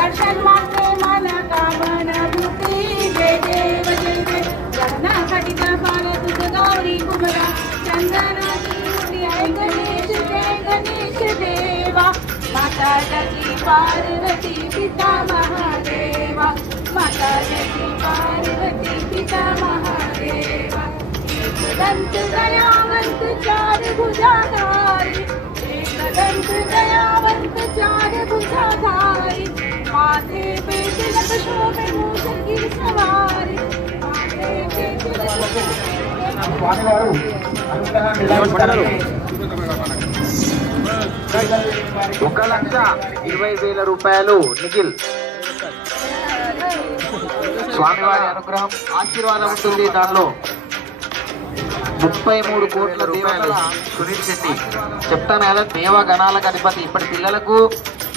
दर्शन मात्रे मन कामना भूति जय देव जय जय रत्ना खटित फाल तुझ गौरी कुमरा चंदना की गणेश जय गणेश देवा माता जगी पार्वती पिता महादेवा माता जगी पार्वती पिता महादेवा दंत दयावंत चार भुजाधारी दंत दयावंत चार भुजाधारी माथे पे तिलक शोभे मूष की सवारी माथे पे तिलक స్వామివారు అనుగ్రహం 1,20,000 రూపాయలు నిఖిల్. స్వామివారి అనుగ్రహం ఆశీర్వాదం ఉంటుంది. దానిలో 33 కోట్ల రూపాయలు సునీల్ శెట్టి. చెప్తాను కదా, దేవ గణాలకు అధిపతి. ఇప్పటి పిల్లలకు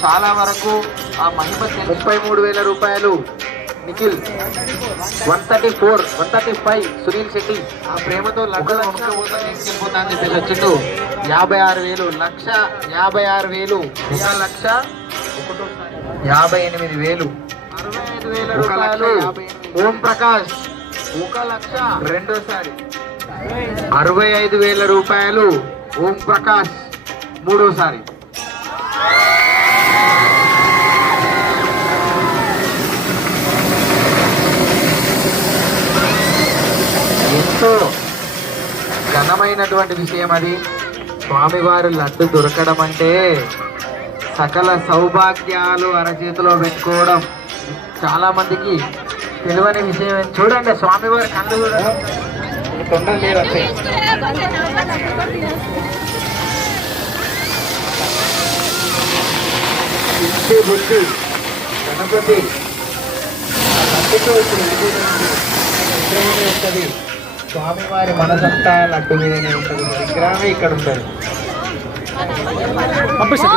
చాలా వరకు ఆ మహిమ. 33,000 రూపాయలు నిఖిల్. 135 సునీల్ శెట్టి. ఆ ప్రేమతో తీసుకెళ్ళిపోతా అని చెప్పేసి వచ్చిండు. 56,000 1,56,000 1,58,000 65,000 రూపాయలు. ఓం ప్రకాష్ 1,00,000 రెండోసారి. 65,000 రూపాయలు ఓం ప్రకాష్ మూడోసారి. ఎంతో ఘనమైనటువంటి విషయం అది. స్వామివారి లడ్డు దొరకడం అంటే సకల సౌభాగ్యాలు అరచేతిలో పెట్టుకోవడం. చాలా మందికి తెలియని విషయం. చూడండి, స్వామివారి కళ్ళు కూడా తొండలు లేదు. అంతే ఇంటి బుద్ధి గణపతి ఉంటుంది. స్వామివారి మనసంతా లడ్డు మీదనే ఉంటుంది. విగ్రహమే ఇక్కడ ఉంటుంది. పంపిస్తా.